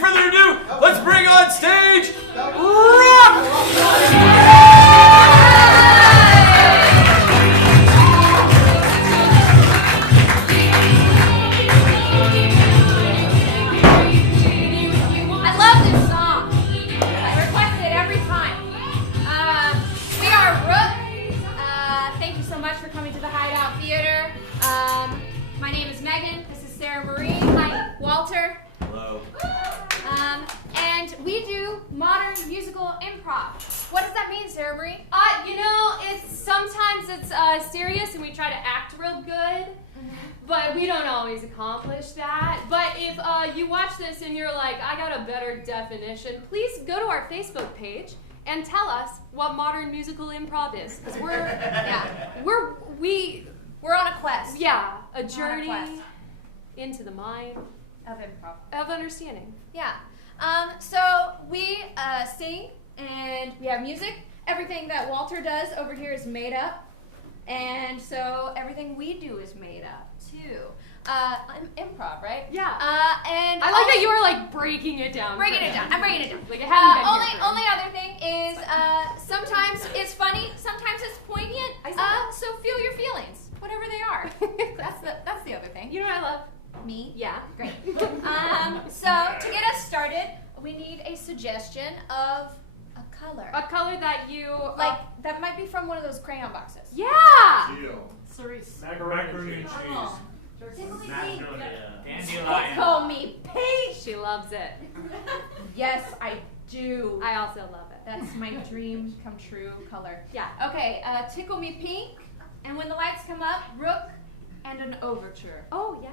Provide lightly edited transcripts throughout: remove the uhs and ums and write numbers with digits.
further ado, let's bring on stage Rook! I love this song. I request it every time. We are Rook. Thank you so much for coming to the Hideout Theater. My name is Megan. This is Sarah Marie. Hi, Walter. Hello. And we do modern musical improv. What does that mean, Sarah Marie? Sometimes it's serious and we try to act real good, but we don't always accomplish that. But if you watch this and you're like, I got a better definition, please go to our Facebook page and tell us what modern musical improv is, because we're on a quest. Yeah, a journey into the mind Of improv. of understanding. Yeah. So we sing and we have music. Everything that Walter does over here is made up. And so everything we do is made up too. Improv, right? Yeah. And I like that you are like breaking it down. I'm breaking it down. Like it hadn't been only only other thing is sometimes it's funny, sometimes it's poignant. So feel your feelings, whatever they are. That's the other thing. You know what I love? Me? Yeah. Great. So to get us started, we need a suggestion of a color. A color that you That might be from one of those crayon boxes. Yeah. Cerise. Macaroni and cheese. Tickle me pink. Dandelion. Tickle me pink. She loves it. Yes, I do. I also love it. That's my dream come true color. Yeah. Okay, tickle me pink, and when the lights come up, Rook and an overture. Oh yeah.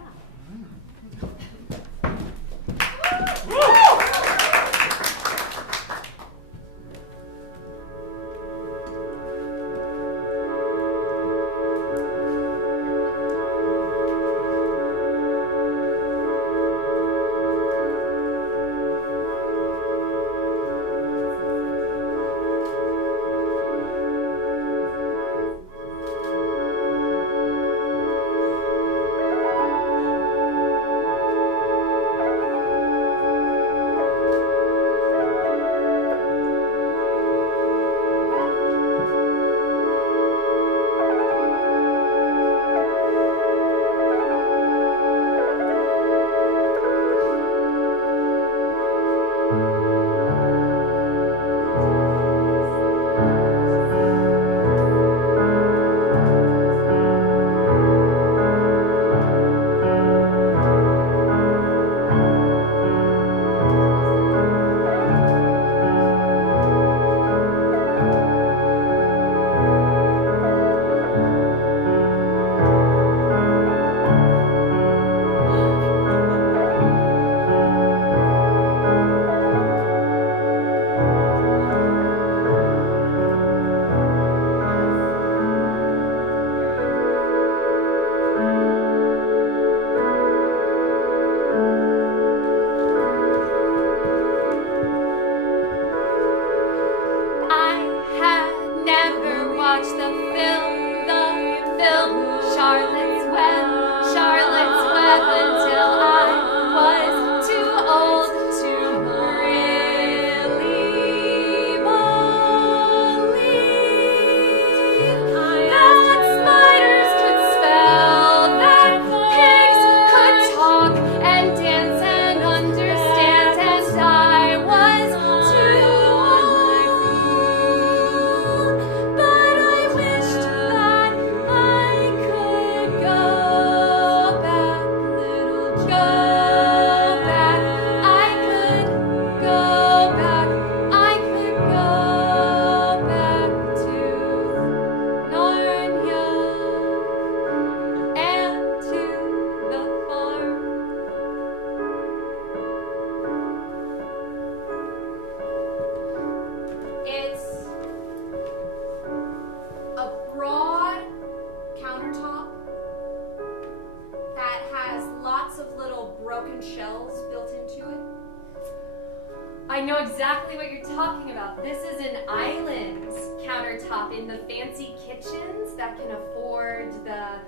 I know exactly what you're talking about. This is an island countertop in the fancy kitchens that can afford the,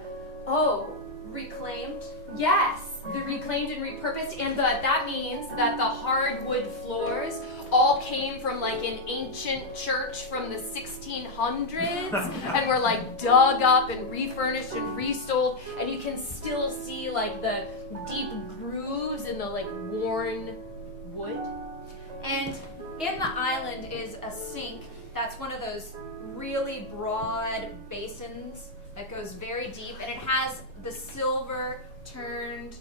reclaimed? Yes, the reclaimed and repurposed, and that means that the hardwood floors all came from like an ancient church from the 1600s and were like dug up and refurnished and restored, and you can still see like the deep grooves in the like worn wood. And in the island is a sink that's one of those really broad basins that goes very deep, and it has the silver turned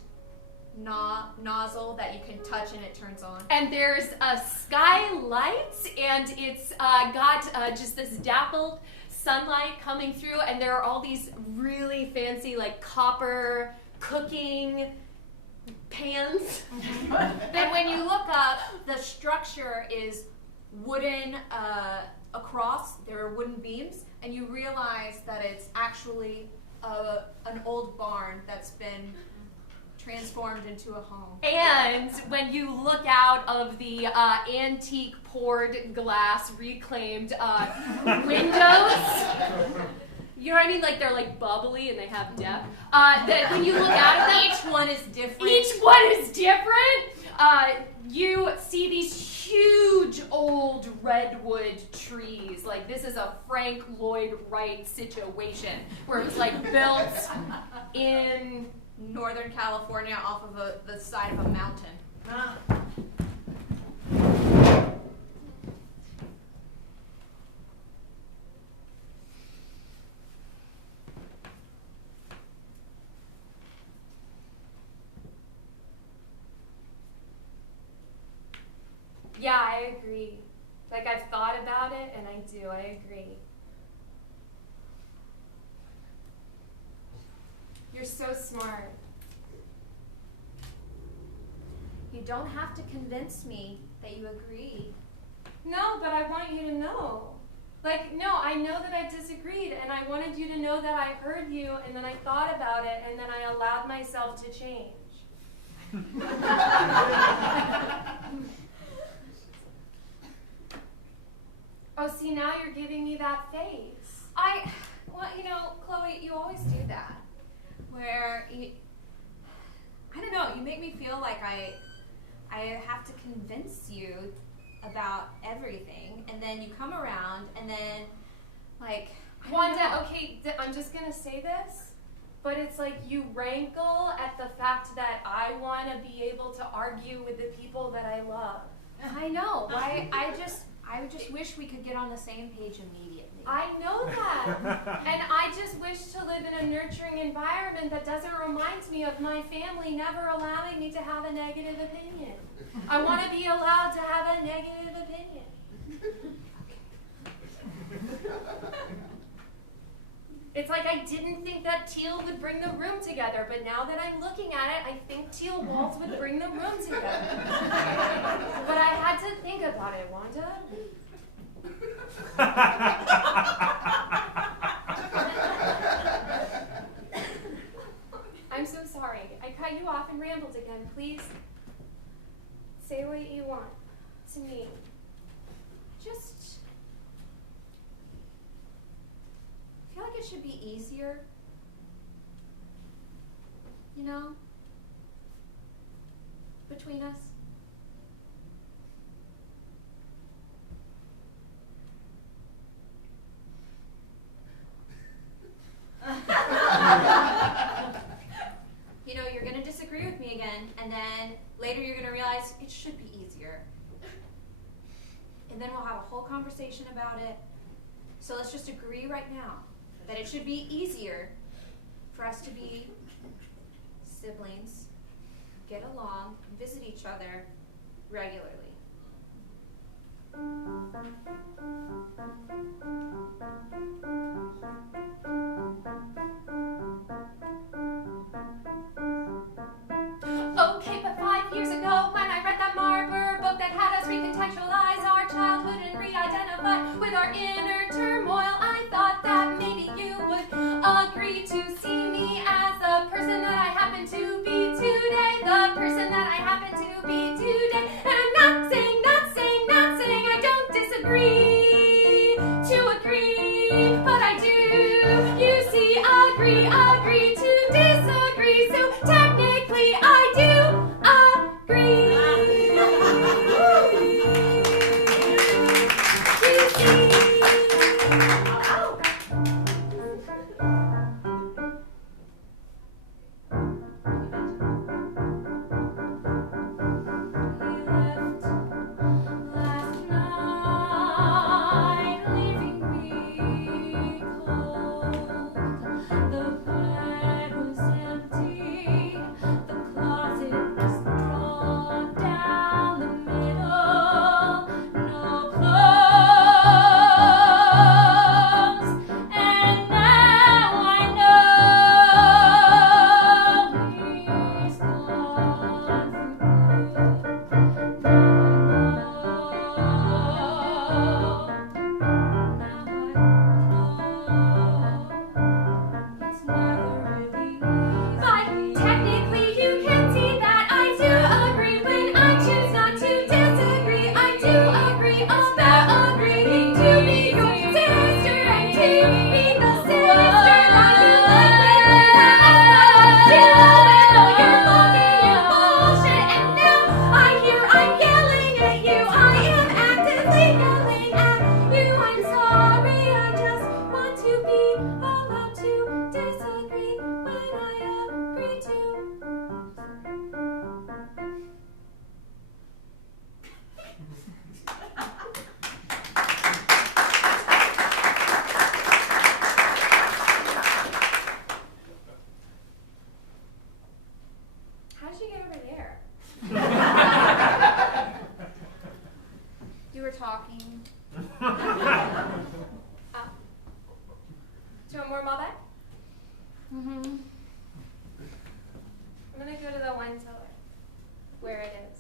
nozzle that you can touch and it turns on. And there's a skylight, and it's got just this dappled sunlight coming through, and there are all these really fancy like copper cooking pans. And when you look up, the structure is wooden across. There are wooden beams, and you realize that it's actually an old barn that's been transformed into a home. And when you look out of the antique poured glass reclaimed windows, you know what I mean? Like they're like bubbly and they have depth. That when you look out of them, Each one is different. each one is different. You see these huge old redwood trees. Like this is a Frank Lloyd Wright situation where it was like built in Northern California off of the side of a mountain. Yeah, I agree. Like I've thought about it and I do, I agree. You're so smart. You don't have to convince me that you agree. No, but I want you to know. Like, no, I know that I disagreed, and I wanted you to know that I heard you, and then I thought about it, and then I allowed myself to change. Oh, see, now you're giving me that face. Well, you know, Chloe, you always do that. Where, I don't know, you make me feel like I have to convince you about everything, and then you come around, and then, like, I don't know. Wanda, okay, I'm just gonna say this, but it's like you rankle at the fact that I want to be able to argue with the people that I love. I know. I just wish we could get on the same page immediately. I know that. And I just wish to live in a nurturing environment that doesn't remind me of my family never allowing me to have a negative opinion. I want to be allowed to have a negative opinion. It's like I didn't think that teal would bring the room together, but now that I'm looking at it, I think teal walls would bring the room together. But I had to think about it, Wanda. I'm so sorry. I cut you off and rambled again. Please say what you want to me. Just I feel like it should be easier. You know? Between us. You know, you're gonna disagree with me again, and then later you're gonna realize it should be easier. And then we'll have a whole conversation about it. So let's just agree right now that it should be easier for us to be siblings, get along, visit each other regularly. Okay, but 5 years ago, when I read that Marber book that had us recontextualize our childhood and re-identify with our inner turmoil, I thought that maybe you would agree to see me as the person that I happen to be today, the person that I happen to be today. And I'm not saying I don't disagree to agree, but I do. You see, agree to disagree. talking. Do you want more Malbec? Mm-hmm. I'm gonna go to the wine cellar, where it is.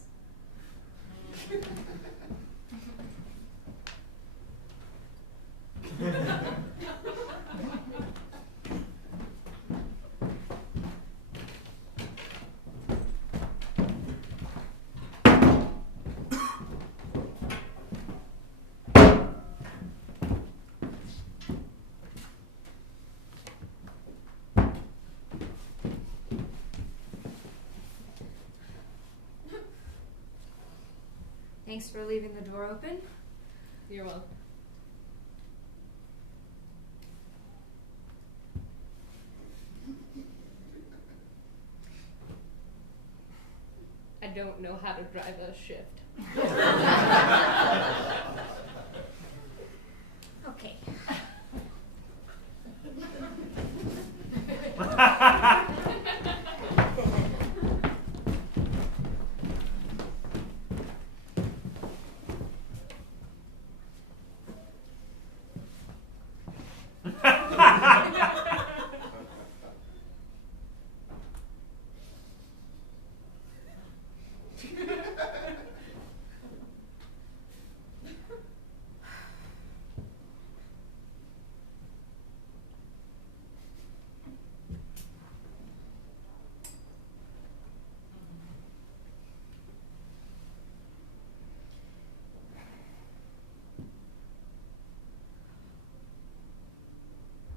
Thanks for leaving the door open. You're welcome. I don't know how to drive a shift. Okay.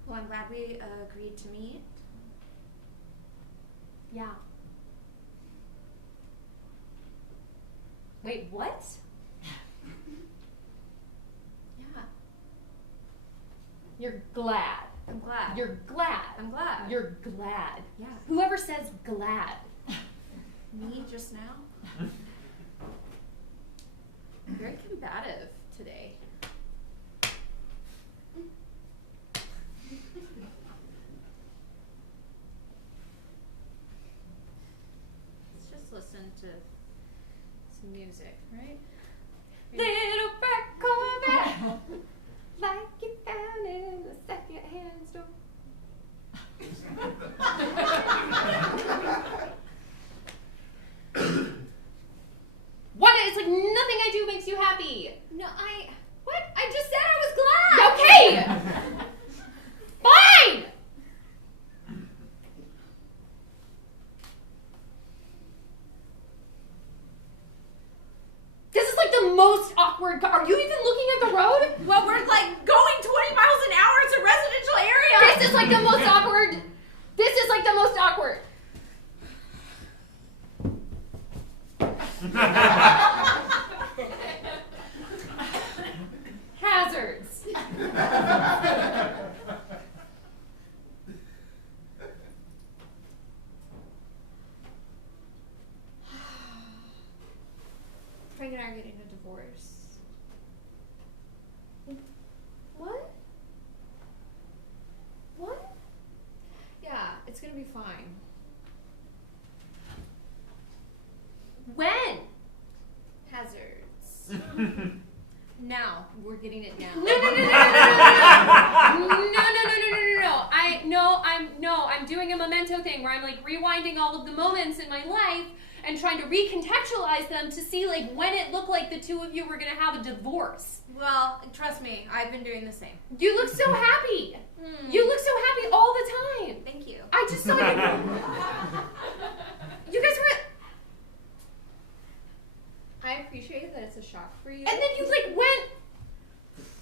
Well, I'm glad we agreed to meet. Yeah. Wait, what? Yeah, You're glad. I'm glad. You're glad. I'm glad. You're glad. Yeah. Whoever says glad. Me just now? Very combative today. Let's just listen to some music, right? Little black Corvette, like you found in the second-hand store. What? It's like nothing I do makes you happy. No, What? I just said I was glad. Okay. Fine. This is like the most awkward. Are you even looking at the road? well, we're like going 20 miles an hour. It's a residential area. This is like the most awkward. This is like the most awkward. Hazards. Frank and I are getting a divorce. What? What? Yeah, it's gonna be fine. When? Hazards. Now. We're getting it now. No. I'm doing a memento thing where I'm like rewinding all of the moments in my life and trying to recontextualize them to see like when it looked like the two of you were gonna have a divorce. Well, trust me, I've been doing the same. You look so happy. You look so happy all the time. Thank you. I just saw you. You guys were. I appreciate that it's a shock for you. And then you like went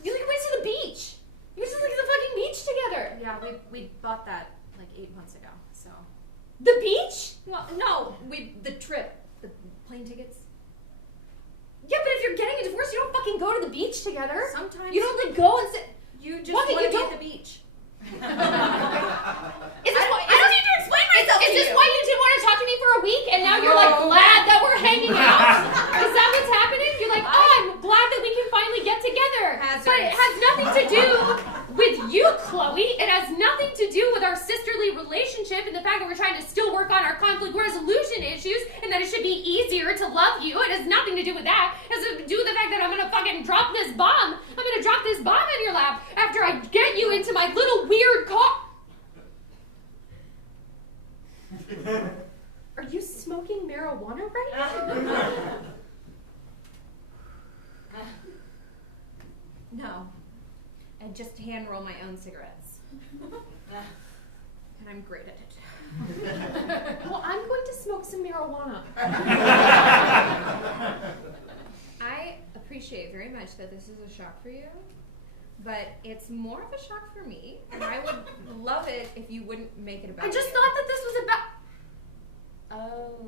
to the beach. You went to like the fucking beach together. Yeah, we bought that like 8 months ago. So. The beach? Well, no, the trip, the plane tickets. Yeah, but if you're getting a divorce, you don't fucking go to the beach together. Sometimes You don't like go and sit. You just What, want you to be don't- at the beach. Is this why, I don't need to explain myself Is to this you. why you didn't want to talk to me for a week and now you're like glad that we're hanging out? Is that what's happening? You're like, oh, I'm glad that we can finally get together. But it has nothing to do with you, Chloe. It has nothing to do with our sisterly relationship and the fact that we're trying to still work on our conflict resolution issues and that it should be easier to love you. It has nothing to do with that. It has to do with the fact that I'm gonna fucking fucking drop this bomb. I'm gonna drop this bomb in your lap after I get you into my little weird car. Are you smoking marijuana right now? No. I just hand roll my own cigarettes. And I'm great at it. Well, I'm going to smoke some marijuana. I appreciate very much that this is a shock for you, but it's more of a shock for me, and I would love it if you wouldn't make it about I just you. thought that this was about... Oh.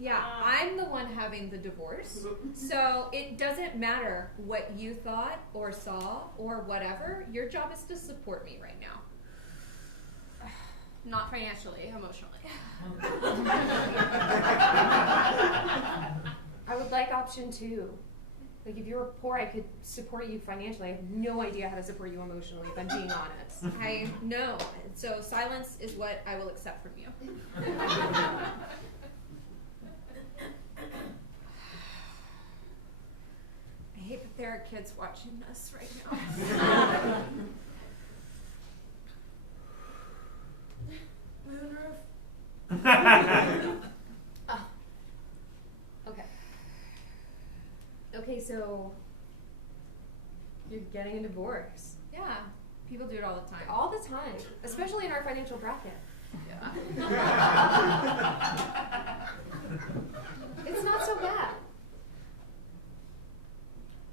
Yeah, I'm the one having the divorce, so it doesn't matter what you thought or saw or whatever. Your job is to support me right now. Not financially, emotionally. I would like option 2. Like, if you were poor, I could support you financially. I have no idea how to support you emotionally, if I'm being honest. I know, so silence is what I will accept from you. I hate that there are kids watching this right now. Moonroof. Oh. Okay. Okay, so you're getting a divorce. Yeah, people do it all the time. All the time, especially in our financial bracket. Yeah. It's not so bad.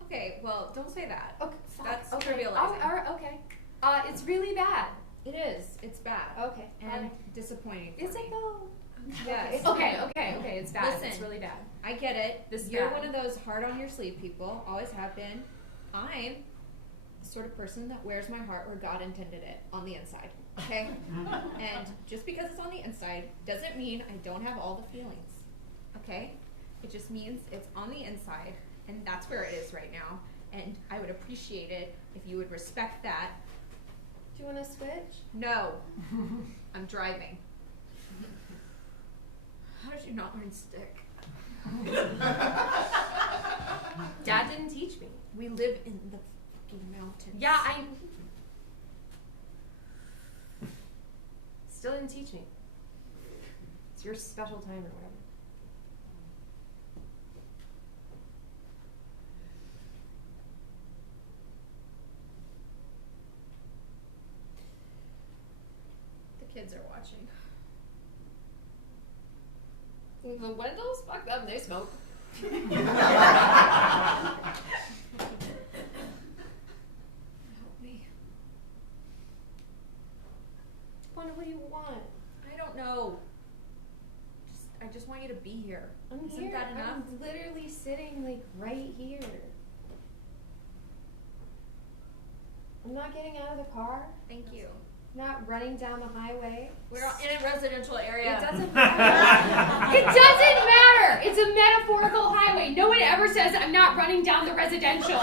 Okay, well, don't say that. Okay, fuck. That's Okay. trivializing. Okay. It's really bad. It is. It's bad. Okay. And disappointing. Is it though? Yes. Okay. It's bad. Listen. It's really bad. I get it. This is You're bad. one of those hard on your sleeve people. Always have been. I'm the sort of person that wears my heart where God intended it, on the inside. Okay? And just because it's on the inside doesn't mean I don't have all the feelings. Okay? It just means it's on the inside, and that's where it is right now. And I would appreciate it if you would respect that. Do you want to switch? No. I'm driving. How did you not learn stick? Dad didn't teach me. We live in the fucking mountains. Yeah, I still didn't teach me. It's your special time or whatever. The kids are watching. The windows? Fuck them, they smoke. Help me. What do you want? I don't know. I just want you to be here. Isn't Here. that enough? I'm literally sitting like right here. I'm not getting out of the car. Thank you. I'm not running down the highway. We're in a residential area. It doesn't matter. It doesn't matter. It's a metaphorical highway. No one ever says I'm not running down the residential.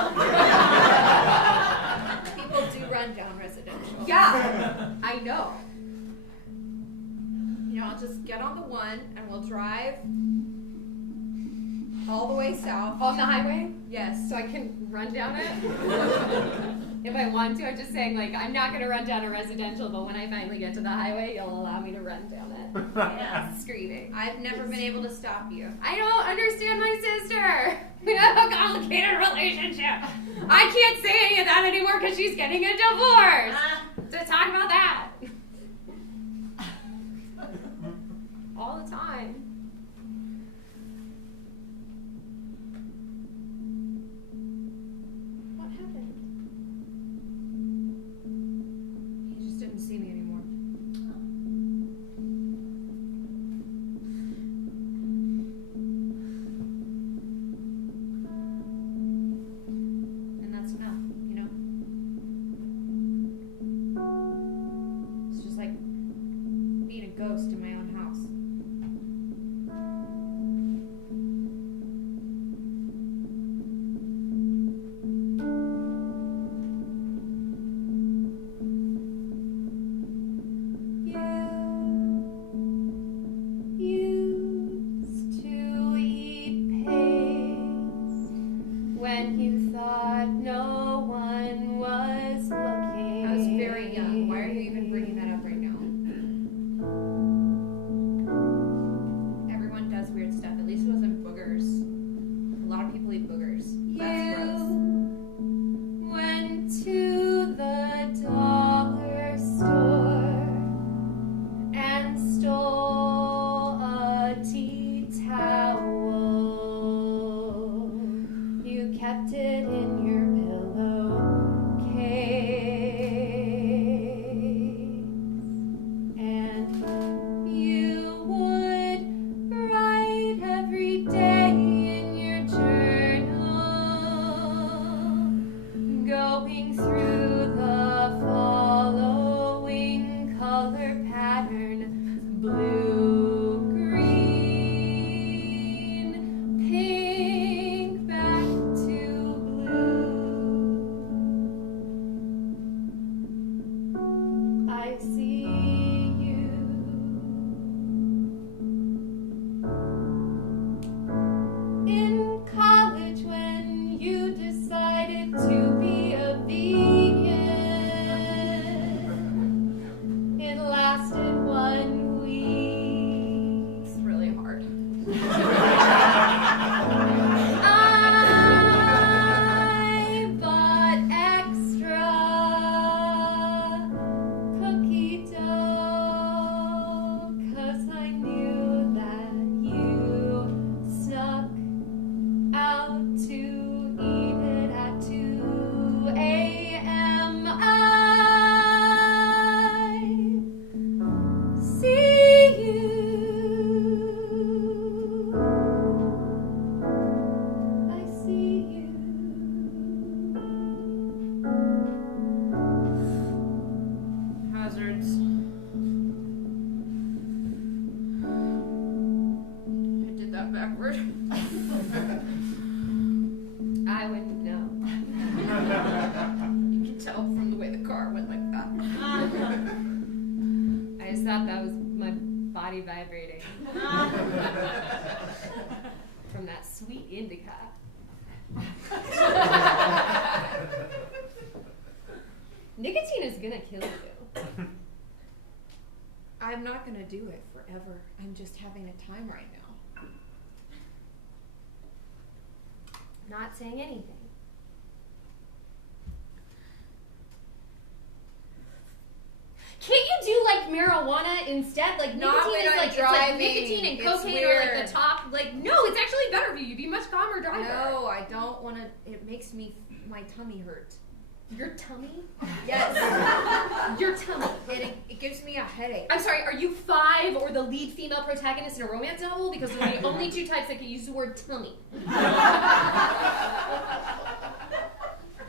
People do run down residential. Yeah, I know. You know, I'll just get on the one and we'll drive all the way south. On the highway? Yes. So I can run down it? If I want to, I'm just saying, like, I'm not going to run down a residential, but when I finally get to the highway, you'll allow me to run down it. Yes. Screaming. I've never been able to stop you. I don't understand my sister. We have a complicated relationship. I can't say any of that anymore because she's getting a divorce. To talk about that. All the time. What happened? He just didn't see me anymore. And that's enough, you know? It's just like being a ghost in my own house. when you thought no one was looking. I was very young. Why are you even bringing that up right now? Everyone does weird stuff. At least it wasn't boogers. A lot of people eat boogers. That's gross. Went to the dollar store and stole a tea towel. You kept it in your pillowcase, and you would write every day in your journal, going through the following color pattern: blue, green, pink, back to blue. I see you. In college, when you decided to be a vegan, it lasted 1 week. It's really hard. I bought extra cookie dough 'cause I knew that you snuck out to eat it at 2 a.m. I see you. I see you. Hazards. I did that backward. I wouldn't know. You can tell from the way the car went like that. I just thought that was my body vibrating from that sweet indica. Nicotine is gonna kill you. I'm not gonna do it forever. I'm just having a time right now. Not saying anything. Can't you do like marijuana instead? Like Not nicotine when is I'm like it's like driving. nicotine and It's cocaine are like weird. the top. Like no, it's actually better for you. You'd be much calmer driver. No, I don't want to. It makes my tummy hurt. Your tummy? Yes. Your tummy. It gives me a headache. I'm sorry, are you 5 or the lead female protagonist in a romance novel? Because they're the only two types that can use the word tummy.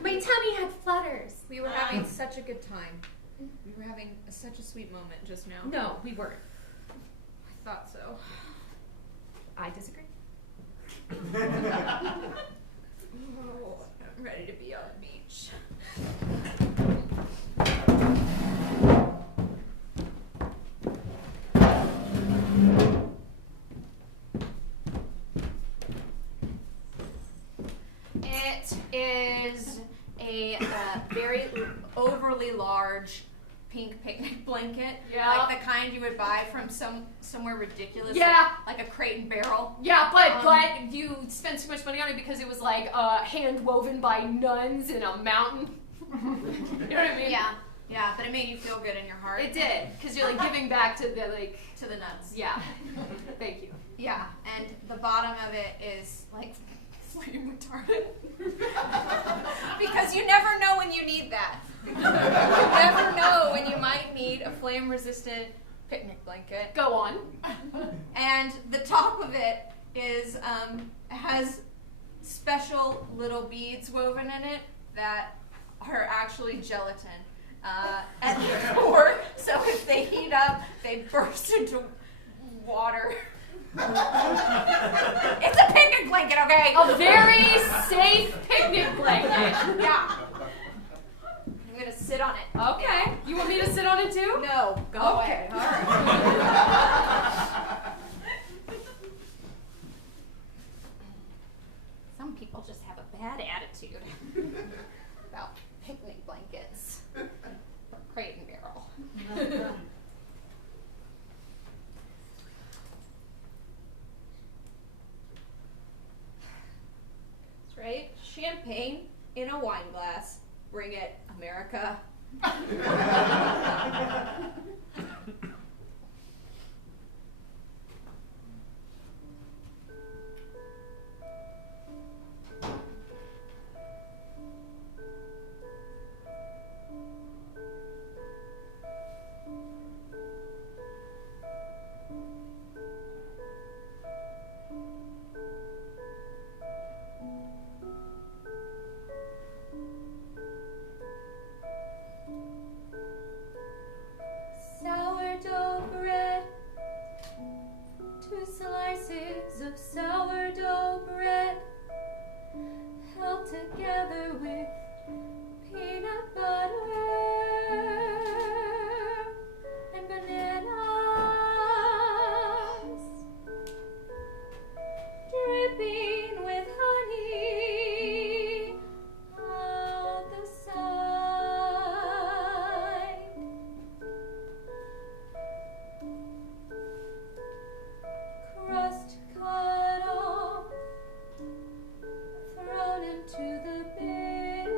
My tummy had flutters. We were having such a good time. We were having such a sweet moment just now. No, we weren't. I thought so. I disagree. Oh, I'm ready to be on the beach. It is a very overly large pink picnic blanket. Yeah. Like the kind you would buy from somewhere ridiculous. Yeah. Like a Crate and Barrel. Yeah, but you spent too much money on it because it was like hand woven by nuns in a mountain. You know what I mean? Yeah, but it made you feel good in your heart. It did, because you're like giving back to the To the nuns. yeah. Thank you. Yeah, and the bottom of it is like flame retardant. Because you never know when you need that. You never know when you might need a flame-resistant picnic blanket. Go on. And the top of it is has special little beads woven in it that are actually gelatin. At the core, so if they heat up, they burst into water. It's a picnic blanket, okay? A very safe picnic blanket. Yeah. I'm gonna sit on it. Okay. You want me to sit on it too? No, go Okay. away. All right. Some people people just have a bad attitude about picnic blankets or crate and barrel. That's right. Champagne in a wine glass. Bring it, America. Sourdough bread, 2 slices of sourdough bread, held together with peanut butter and bananas, dripping with honey out the side. Crust cut off, thrown into the bin,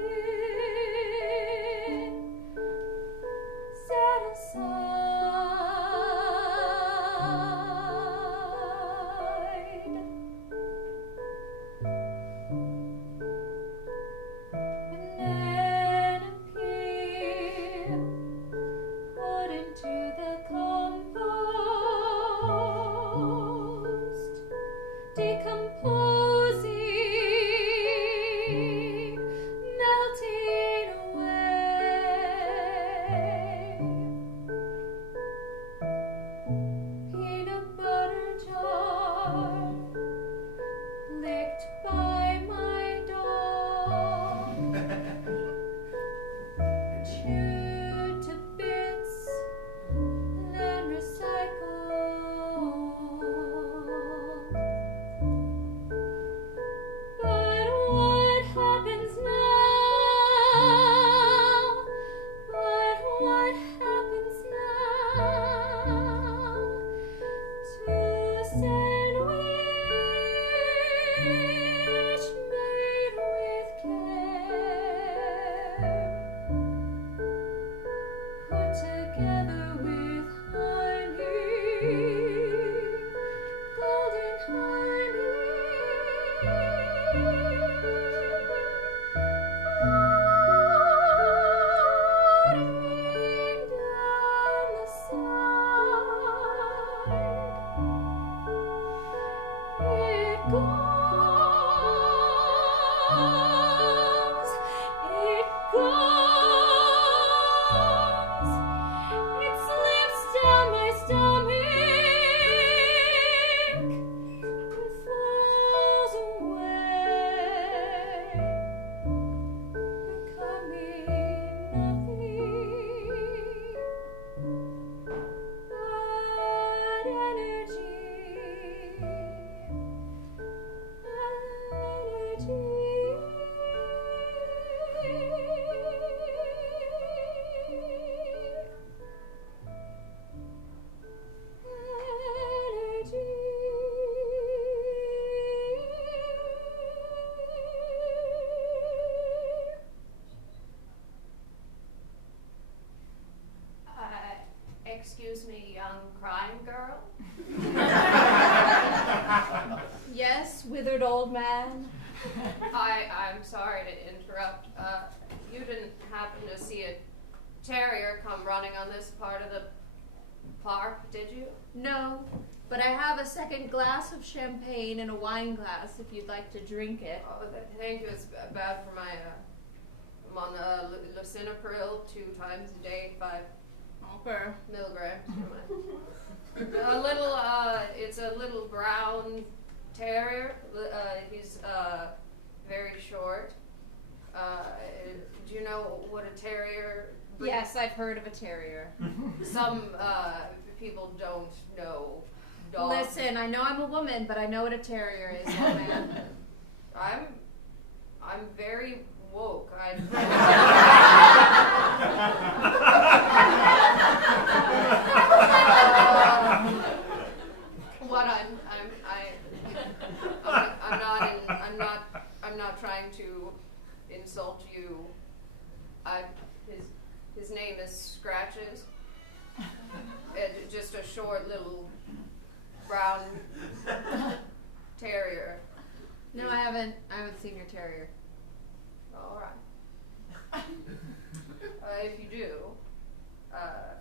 set aside. Banana peel, put into the compost, decomposing, melting away. Peanut butter jar, licked by my dog, chewed to bits, then recycled. But what happens now? But what happens now to sandwich made with care, put together with honey, golden honey, floating down the side? It goes, it goes, it slips down my stomach and falls away, becoming nothing but energy. Excuse me, young crime girl? Yes, withered old man. I'm sorry to interrupt. You didn't happen to see a terrier come running on this part of the park, did you? No, but I have a second glass of champagne in a wine glass if you'd like to drink it. Oh, thank you. It's bad for my, I'm on lisinopril 2 times a day, 5 Okay. milligrams. It's a little brown terrier. He's very short. Do you know what a terrier breed? Yes, I've heard of a terrier. Some people don't know dogs. Listen, I know I'm a woman, but I know what a terrier is, young man. I'm I'm very woke. What I'm not trying to insult you. His name is Scratches. Just a short little brown terrier. No, I haven't seen your terrier. All right. If you do, I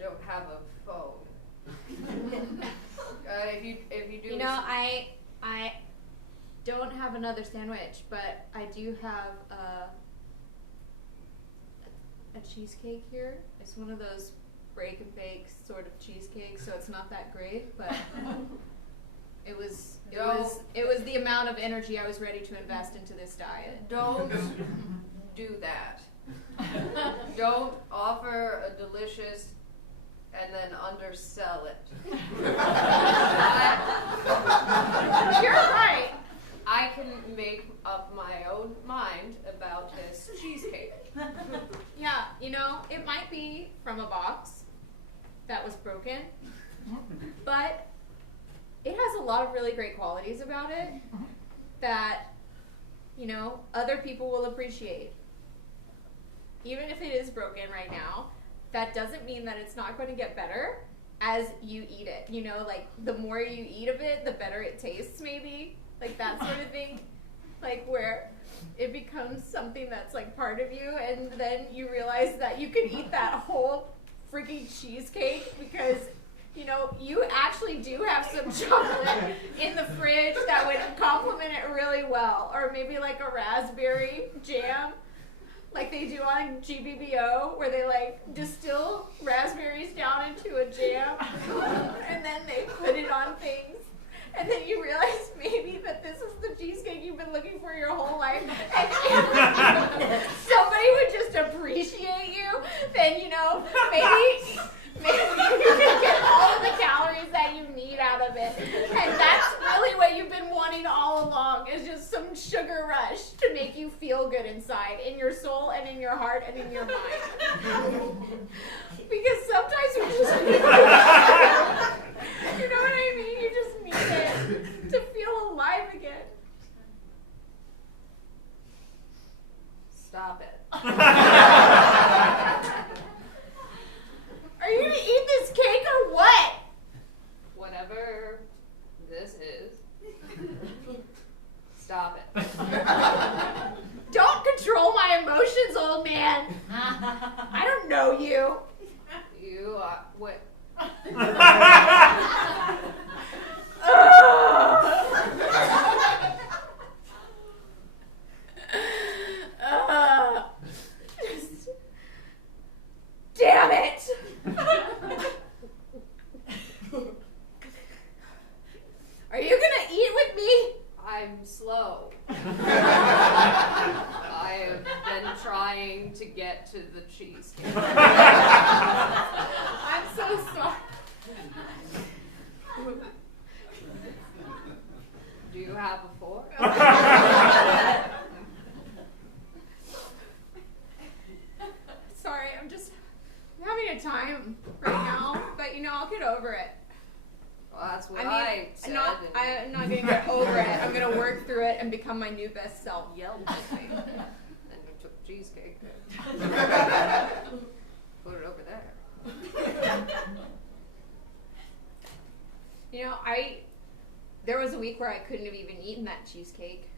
don't have a phone. If you do, You know, I don't have another sandwich, but I do have a cheesecake here. It's one of those break and bake sort of cheesecakes, so it's not that great, but it was the amount of energy I was ready to invest into this diet. don't do that. Don't offer a delicious and then undersell it. You're right. I can make up my own mind about this cheesecake. Yeah, you know, it might be from a box that was broken, but it has a lot of really great qualities about it that, you know, other people will appreciate. Even if it is broken right now, that doesn't mean that it's not going to get better as you eat it. You know, like, the more you eat of it, the better it tastes, maybe. Like, that sort of thing. Like, where it becomes something that's, like, part of you, and then you realize that you can eat that whole freaking cheesecake because, you know, you actually do have some chocolate in the fridge that would complement it really well. Or maybe, like, a raspberry jam, like they do on GBBO, where they, like, distill raspberries down into a jam, and then they put it on things. And then you realize maybe that this is the cheesecake you've been looking for your whole life. And if somebody would just appreciate you, then, you know, maybe you can get all of the calories that you need out of it. And that's really what you've been wanting all along, is just some sugar rush to make you feel good inside, in your soul and in your heart and in your mind. Because sometimes you just need it. You know what I mean? You just need it to feel alive again. Stop it. Are you gonna eat this cake or what? Whatever this is, stop it. Don't control my emotions, old man. I don't know you. You are what? Damn it! Are you gonna eat with me? I'm slow. I have been trying to get to the cheesecake. I'm so sorry. Do you have a fork? Sorry, I'm just having a time right now, but you know, I'll get over it. Well, that's what I said. I'm not gonna get over it. I'm gonna work through it and become my new best self. Yelled at me. And you took cheesecake. Put it over there. You know, there was a week where I couldn't have even eaten that cheesecake.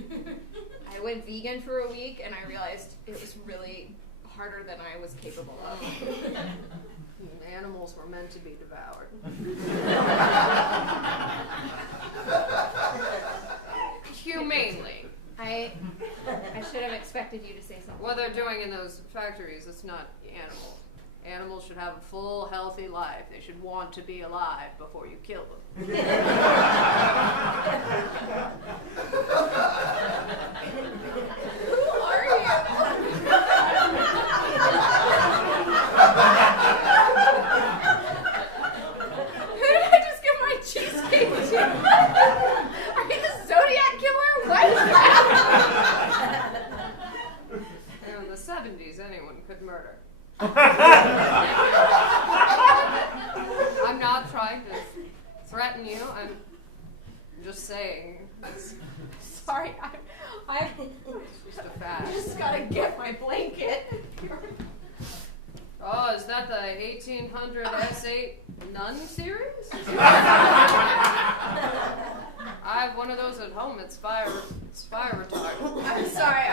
I went vegan for a week and I realized it was really harder than I was capable of. Animals were meant to be devoured. Humanely. I should have expected you to say something. What they're doing in those factories, it's not animals. Animals should have a full, healthy life. They should want to be alive before you kill them. Who are you? Who did I just give my cheesecake to? saying. Sorry, I It's just a fact. just gotta get my blanket. Oh, is that the 1800 S8 Nun series? I have one of those at home. It's fire retardant. I'm sorry.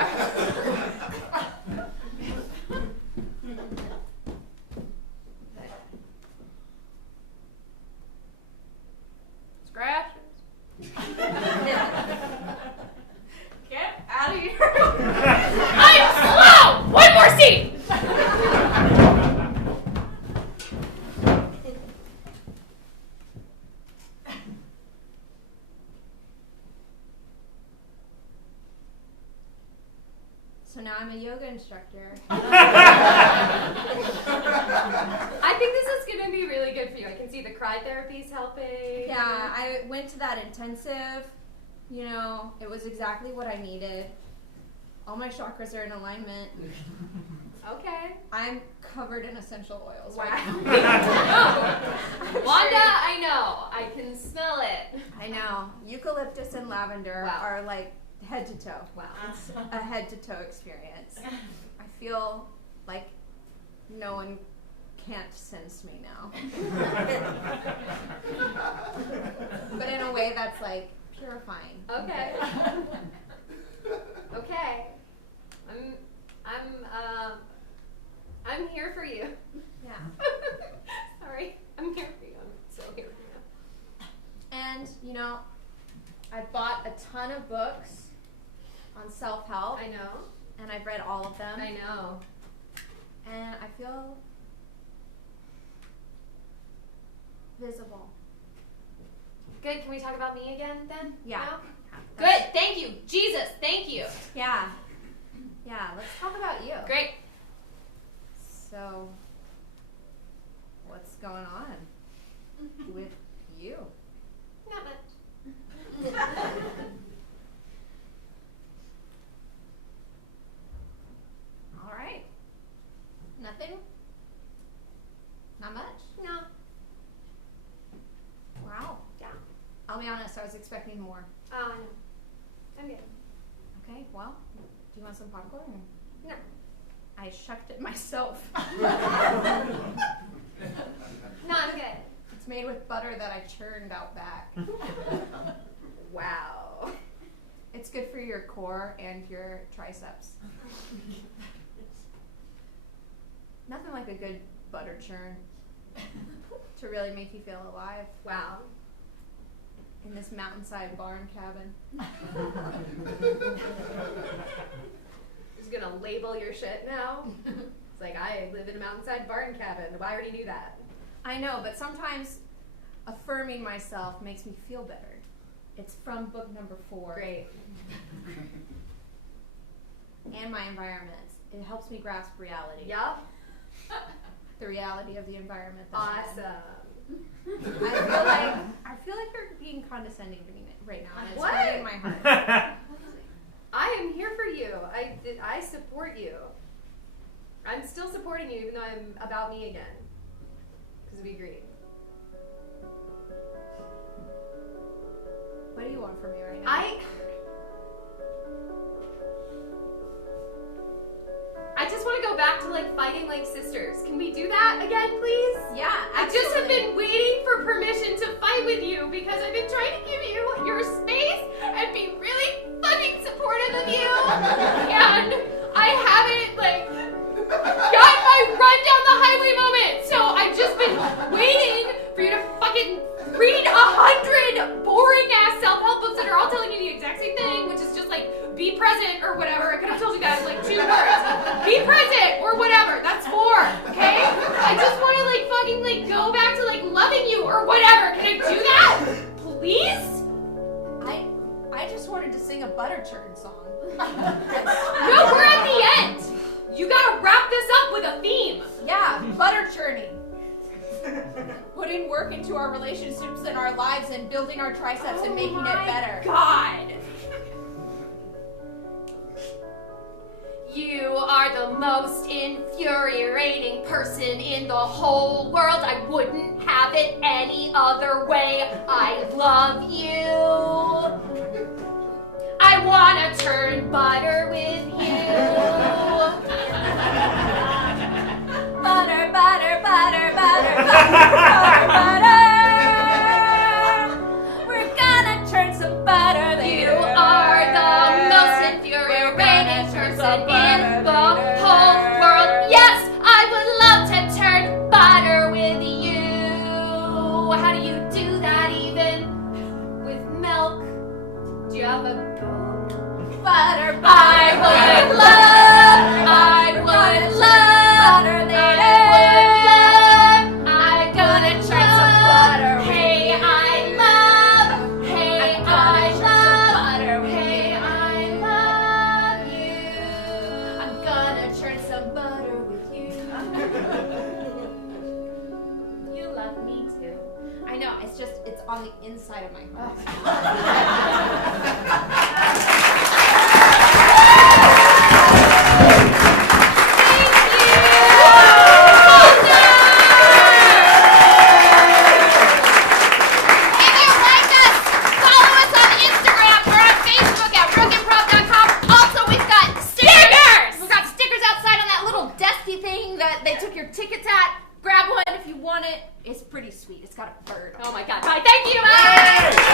Scratches. Get out of here. I'm slow! One more seat! So now I'm a yoga instructor. I think this is gonna be really good for you. I can see the cry therapy's helping. Yeah, I went to that intensive. You know, it was exactly what I needed. All my chakras are in alignment. Okay. I'm covered in essential oils. Wow. Right Wanda, I know. I can smell it. I know. Eucalyptus and lavender Wow. are like head to toe. Wow. It's a head to toe experience. I feel like no one can't sense me now. But in a way that's like purifying. Okay. Okay. I'm here for you. Yeah. Sorry. I'm here for you. I'm so here for you. And, you know, I bought a ton of books on self-help, I know. and I've read all of them. I know. And I feel visible. Good. Can we talk about me again then? Yeah. No? Good. Thank you. Jesus, thank you. Yeah. Yeah, let's talk about you. Great. So, what's going on with you? Not much. All right. Nothing? Not much? No. Wow. Yeah. I'll be honest, I was expecting more. Oh, no. I'm good. Okay, well, do you want some popcorn? No. I shucked it myself. No, I'm good. It's made with butter that I churned out back. Wow. It's good for your core and your triceps. Nothing like a good butter churn to really make you feel alive Wow. in this mountainside barn cabin. Just gonna label your shit now? It's like, I live in a mountainside barn cabin. I already knew that. I know, but sometimes affirming myself makes me feel better. It's from book number 4. Great. And my environment. It helps me grasp reality. Yup. The reality of the environment. that I'm in. Awesome. I feel like you're being condescending to me right now, and it's What? hurting my heart. I am here for you. I support you. I'm still supporting you, even though I'm about me again. Because we agreed. What do you want from me right now? I just want to go back to like fighting like sisters. Can we do that again, please? Yeah, I just have absolutely. been waiting for permission to fight with you because I've been trying to give you your space and be really fucking supportive of you. And I haven't like got my run down the highway moment. So I've just been waiting for you to fucking read 100 boring ass self-help books that are all telling you the exact same thing, which is just like be present or whatever. I could have told you that in like 2 words. Be present or whatever. That's 4. Okay? I just want to like fucking like go back to like loving you or whatever. Can I do that? Please? I just wanted to sing a butter churn song. No, we're at the end. You gotta wrap this up with a theme. Yeah, butter churning. Putting work into our relationships and our lives and building our triceps and making it better. God. You are the most infuriating person in the whole world. I wouldn't have it any other way. I love you. have a gold butter. I would love butter later. I'm gonna churn some butter. Hey, I love butter. Hey, I love you. I'm gonna churn some butter with you. You love me too. I know, it's on the inside of my heart. They took your tickets at. Grab one if you want it. It's pretty sweet. It's got a bird on it. Oh my God. Bye. Thank you. Bye.